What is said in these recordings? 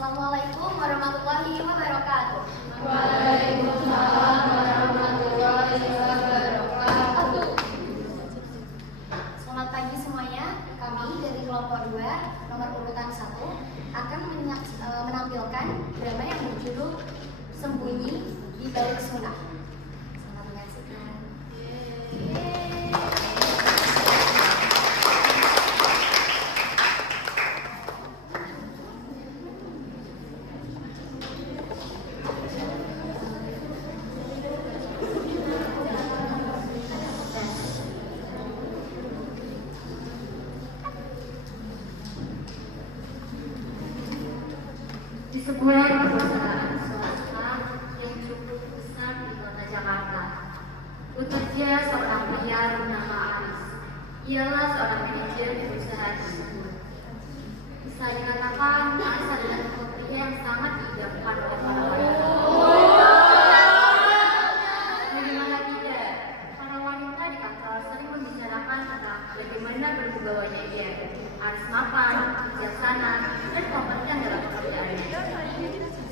Assalamualaikum warahmatullahi wabarakatuh. Waalaikumsalam warahmatullahi wabarakatuh. Selamat pagi semuanya. Kami dari kelompok 2 nomor urutan 1 akan menampilkan drama yang berjudul Sembunyi di Balik Sunnah. Selamat menyaksikan. Di sebuah perusahaan swasta yang cukup besar di kota Jakarta, bekerja seorang pria bernama Aris. Ialah seorang manajer di perusahaan tersebut. Bisa dikatakan Aris adalah pria yang sangat diidamkan oleh para wanita. Bagaimana tidak? Para wanita di kantor sering membicarakan tentang bagaimana berwibawanya dia. Aris mapan, bijaksana, dan kompeten dalam pekerjaannya.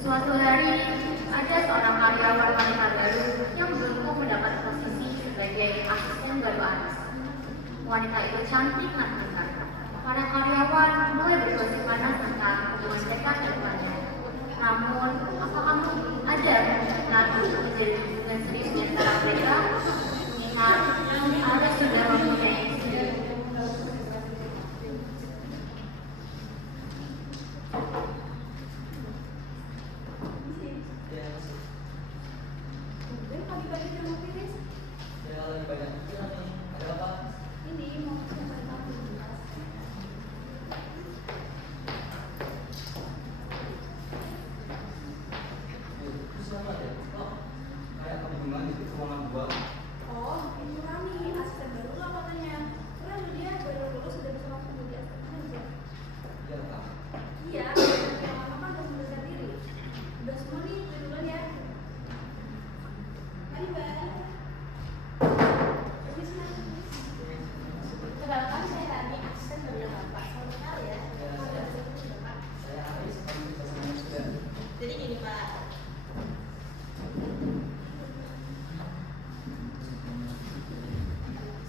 Suatu hari, ada seorang karyawan wanita baru yang beruntung mendapat posisi sebagai asisten baru Aris. Wanita itu cantik dan pintar. Para karyawan mulai bergosip panas tentang hubungan mereka ke depannya. Namun, apa kamu ada nanti menjadi hubungan serius di antara mereka? Ingat, Aris sudah mempunyai istri.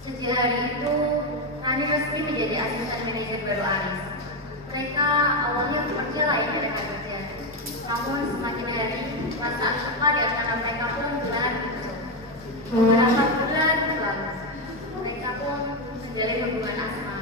Sejak hari itu, Rani resmi menjadi asisten manajer baru Aris. Mereka awalnya bekerja lain dari kerja. Namun semakin hari, rasa suka di antara mereka pun mulai muncul. Beberapa bulan berlalu, mereka pun menjalin hubungan asmara.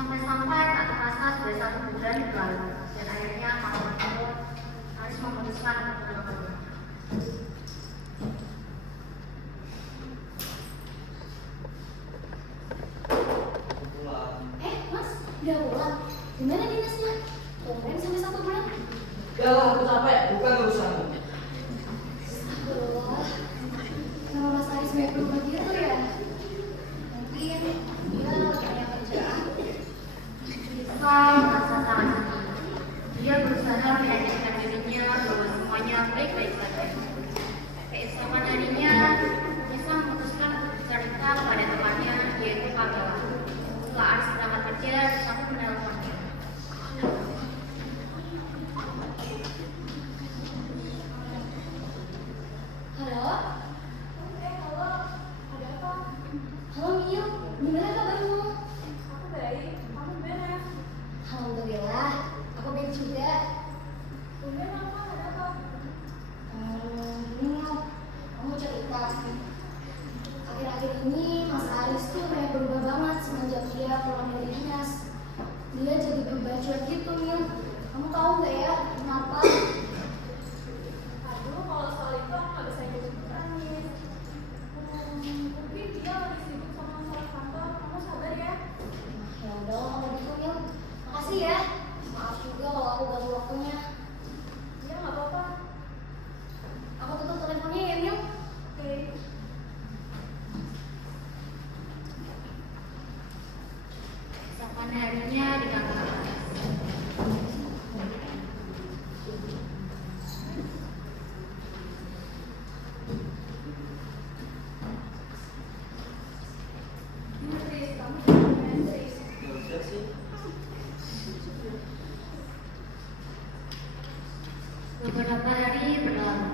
Sampai-sampai tak terasa sudah 1 bulan berlalu, dan akhirnya malam itu Aris memutuskan untuk pulang ke rumah. Mas, udah pulang? Gimana dinasnya? Tumben sampai 1 bulan? Ya lah, aku capek, bukan urusanmu. Astagfirullah. Kenapa Mas Aris banyak berubah gitu ya? Mungkin dia banyak kerjaan. Bisa merasa sangat sedih. Dia berusaha meyakinkan dirinya jeda. Kemudian apa? Ada apa? Ini kamu cerita. Akhir-akhir ini Mas Aris tuh kayak berubah banget semenjak dia pulang dari dinas. Dia jadi berubah cuek gitu, Mil. Kamu tahu nggak ya kenapa? Aduh, kalau soal itu aku nggak bisa ikut Anis. Mungkin dia lagi sibuk sama masalah kantor. Kamu sabar ya. Ya udah, kalau gitu, Mil. Makasih ya. Maaf juga kalau aku ganggu waktunya. Dia nggak apa-apa. Aku tutup teleponnya ya, Mil. Oke. Keesokan harinya di kantor Aris. Tris, kamu jangan Tris. Ya udah sih. Beberapa hari berlalu.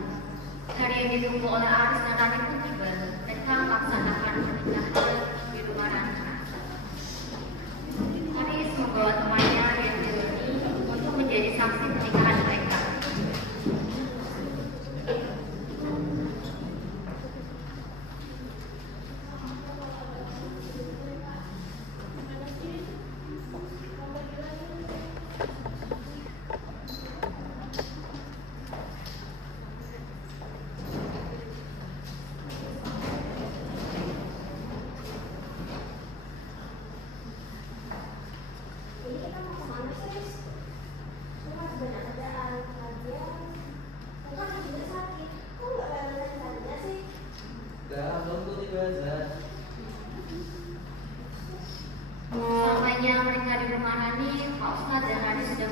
Hari yang ditunggu oleh Aris dan Rani pun tiba. Mereka melaksanakan pernikahan di rumah Rani. Aris membawa temannya yang Joni untuk menjadi saksi pernikahan mereka. Jadi kita mau kemana sih? Cuma sebenarnya kerjaan lagian. Bukan aku juga sakit. Kok nggak bayar tadinya sih? Udah, belum tuh tiba aja. Sesampainya mereka di rumah Rani, Pak Ustadz dan Rani sudah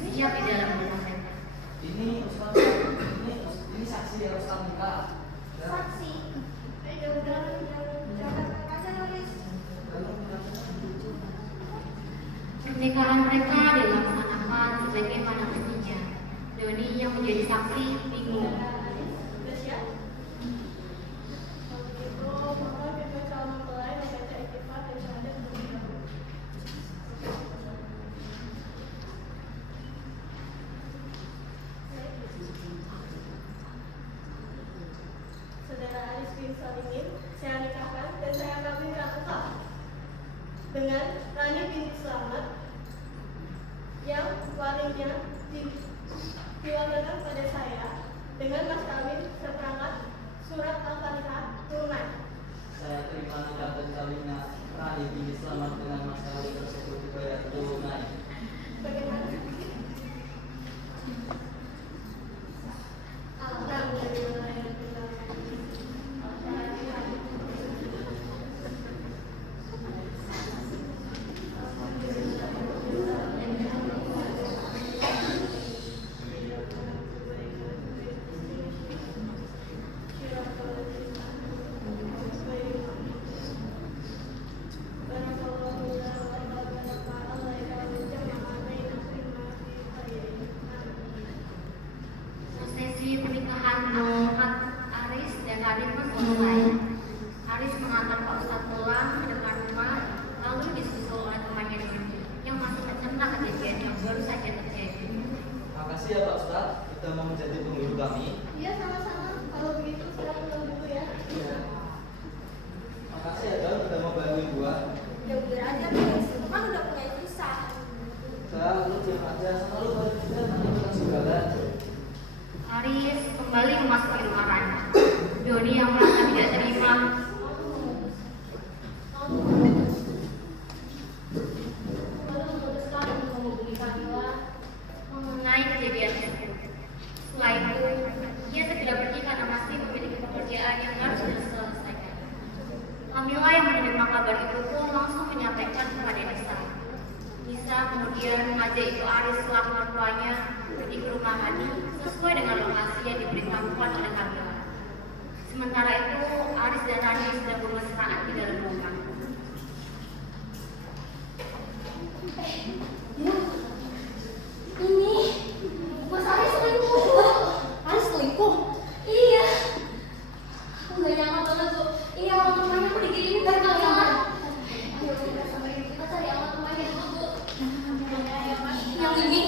siap di dalam rumah mereka. Ini Ustaz, ini saksi ya Ustaz nikah. Ya. Saksi. Jangan aja Tris. Pernikahan mereka dilaksanakan sebagaimana mestinya. Doni yang menjadi saksi bingung. Udah siap? Kalau begitu, maka kita calon mempelai membaca iktifat dan syahadat terlebih dahulu. Saudara Aris bin Salimin, saya nikahkan dan saya kawinkan engkau dengan Rani binti Slamet yang walinya diwakilkan pada saya dengan mas kawin seperangkat surat al-fatihah tunai. Saya terima nikah dan kawinnya Rani binti Slamet dengan mas kawin tersebut dibayar tunai. Bagaimana? Prosesi pernikahan Muhammad Aris dan Rani pun selesai. Aris mengantar Pak Ustadz pulang ke depan rumah, lalu disusul oleh temannya Joni yang masih mencerna kejadian yang baru saja terjadi. Makasih ya Pak Ustaz, sudah mau menjadi penghulu kami. Iya sama-sama. Kalau begitu saya pulang dulu ya. Iya. Makasih ya Don, sudah mau bantuin gua. Ya udah aja Tris, itu kan udah punya kisah. Udah, lu diam aja, sama lu baru kita nanti kita segala. Aris kembali memasuki rumah Rani. Doni yang merasa tidak terima Lalu memutuskan untuk menghubungi Kamila. mengenai kejadian tersebut. Setelah itu, dia segera pergi karena masih memiliki pekerjaan yang harus diselesaikan. Kamila yang menerima kabar itu pun langsung menyampaikan kepada Nisa. Nisa kemudian mengajak Ibu Aris selaku mertuanya pergi ke rumah Rani sesuai dengan lokasi yang diberikan oleh Kamila. Sementara itu, Aris dan Rani sedang bermesraan di dalam rumah. Ya, ini Mas Aris selingkuh. Aris selingkuh? Iya. Aku nggak nyangka banget tuh. Iya, alamat rumahnya aku diginiin dari Kamila. Ayo kita sampai kita cari alamat rumahnya dulu, Bu. Yang ini.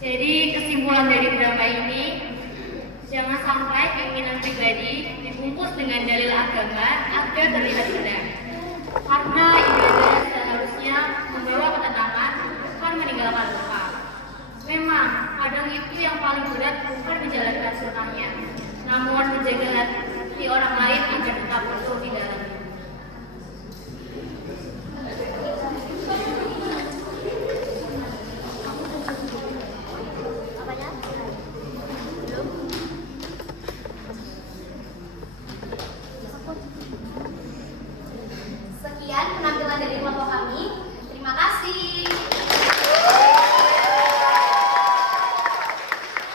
Jadi kesimpulan dari drama ini, jangan sampai keinginan pribadi dibungkus dengan dalil agama agar terlihat benar. Karena ibadah seharusnya membawa ketenangan, bukan meninggalkan luka. Memang, kadang itu yang paling berat bukan menjalankan sunnahnya, namun menjaga hati orang lain agar tetap utuh di dalam